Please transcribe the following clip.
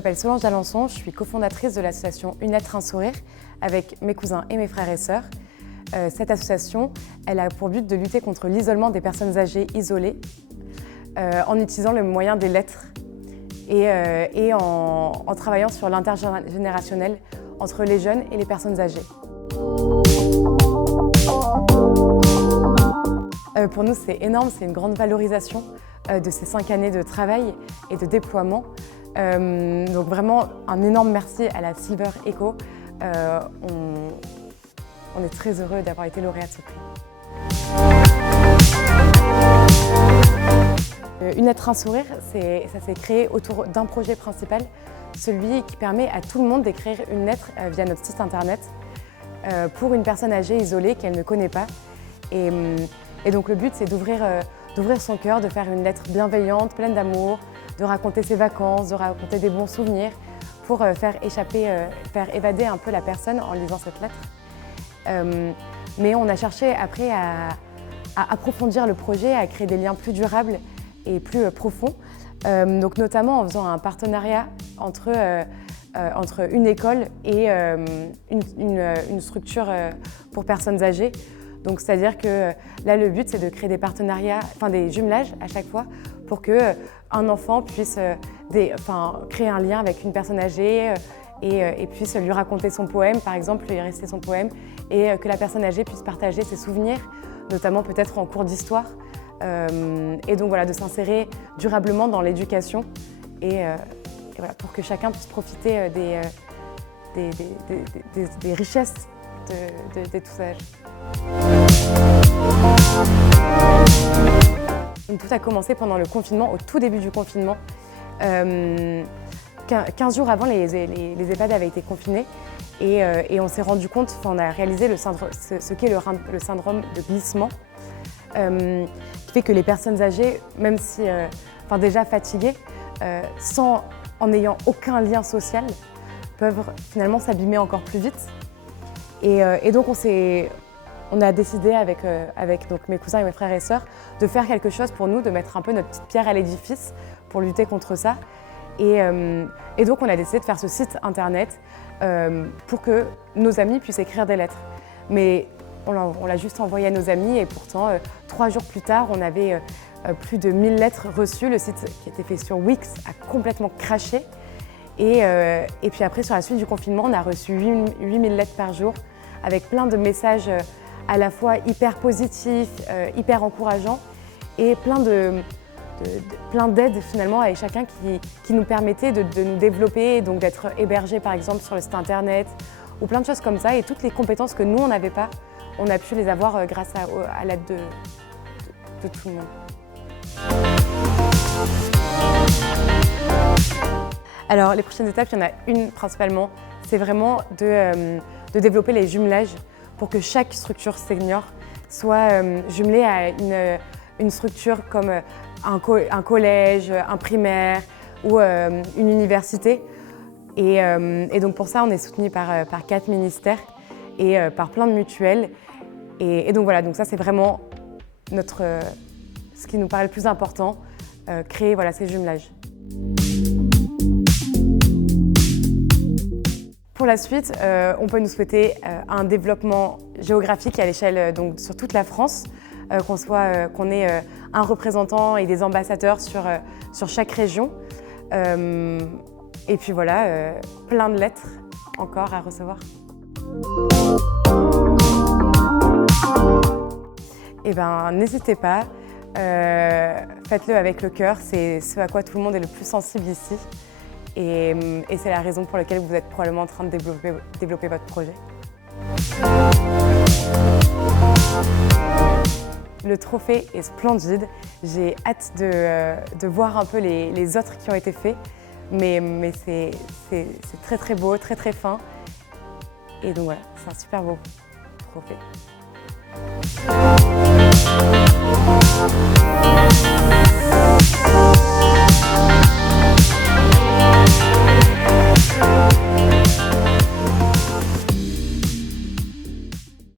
m'appelle Solange d'Alençon, je suis cofondatrice de l'association Une lettre, un sourire avec mes cousins et mes frères et sœurs. Cette association, elle a pour but de lutter contre l'isolement des personnes âgées isolées en utilisant le moyen des lettres et en travaillant sur l'intergénérationnel entre les jeunes et les personnes âgées. Pour nous, c'est énorme, c'est une grande valorisation de ces 5 années de travail et de déploiement. Donc vraiment, un énorme merci à la Silver Echo. On est très heureux d'avoir été lauréat de ce prix. Une lettre, un sourire, ça s'est créé autour d'un projet principal, celui qui permet à tout le monde d'écrire une lettre via notre site internet pour une personne âgée isolée qu'elle ne connaît pas. Et donc le but, c'est d'ouvrir son cœur, de faire une lettre bienveillante, pleine d'amour, de raconter ses vacances, de raconter des bons souvenirs pour faire évader un peu la personne en lisant cette lettre. Mais on a cherché après à approfondir le projet, à créer des liens plus durables et plus profonds, donc notamment en faisant un partenariat entre une école et une structure pour personnes âgées. Donc c'est-à-dire que là le but c'est de créer des partenariats, des jumelages à chaque fois pour qu'un enfant puisse créer un lien avec une personne âgée et puisse lui raconter son poème, par exemple, lui réciter son poème, et que la personne âgée puisse partager ses souvenirs, notamment peut-être en cours d'histoire. Et donc voilà, de s'insérer durablement dans l'éducation et voilà, pour que chacun puisse profiter des richesses de tous âges. Donc, tout a commencé pendant le confinement, au tout début du confinement. 15 jours avant, les EHPAD avaient été confinés et on s'est rendu compte, on a réalisé ce qu'est le syndrome de glissement, qui fait que les personnes âgées, même si déjà fatiguées, en n'ayant aucun lien social, peuvent finalement s'abîmer encore plus vite. Et donc on a décidé avec donc mes cousins et mes frères et sœurs de faire quelque chose pour nous, de mettre un peu notre petite pierre à l'édifice pour lutter contre ça. Et donc on a décidé de faire ce site internet pour que nos amis puissent écrire des lettres. Mais on l'a juste envoyé à nos amis et pourtant 3 jours plus tard on avait plus de 1000 lettres reçues. Le site qui était fait sur Wix a complètement craché. Et puis après, sur la suite du confinement, on a reçu 8000 lettres par jour avec plein de messages à la fois hyper positifs, hyper encourageants et plein d'aides finalement avec chacun qui nous permettait de nous développer, donc d'être hébergés par exemple sur le site internet ou plein de choses comme ça. Et toutes les compétences que nous on n'avait pas, on a pu les avoir grâce à l'aide de tout le monde. Alors les prochaines étapes, il y en a une principalement, c'est vraiment de développer les jumelages pour que chaque structure senior soit jumelée à une structure comme un collège, un primaire ou une université. Et donc pour ça, on est soutenu par 4 ministères et par plein de mutuelles. Et donc voilà, donc ça c'est vraiment ce qui nous paraît le plus important, créer ces jumelages. Pour la suite, on peut nous souhaiter un développement géographique à l'échelle, donc sur toute la France, qu'on ait un représentant et des ambassadeurs sur chaque région. Et puis voilà, plein de lettres encore à recevoir. Eh bien, n'hésitez pas, faites-le avec le cœur, c'est ce à quoi tout le monde est le plus sensible ici. Et c'est la raison pour laquelle vous êtes probablement en train de développer votre projet. Le trophée est splendide. J'ai hâte de voir un peu les autres qui ont été faits. Mais c'est très très beau, très très fin. Et donc voilà, c'est un super beau trophée.